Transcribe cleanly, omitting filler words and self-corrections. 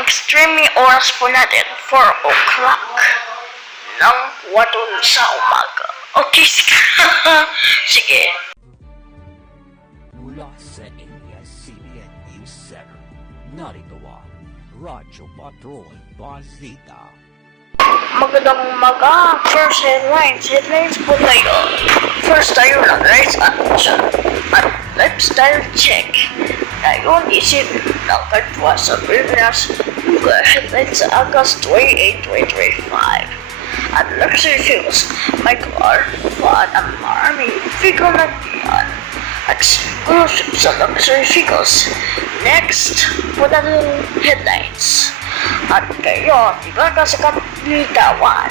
Ang streaming oras po natin, 4 o'clock ng 4 sa umaga. Okay, sige. Sige. Mula sa ABS-CBN News Center, narito ang Radyo Patrol Bazita. Magandang umaga. First headlines po tayo. First tayo ng rights action at lifestyle check. Ngayon isip ng katwa sa Pilipinas Google headlines sa August 28, 2025. At luxury fuels, Michael R. Fuad ang maraming figure na diyan. Exclusive sa luxury vehicles. Next, punta ng headlines. At kayo, di ba ka sa kapitawan?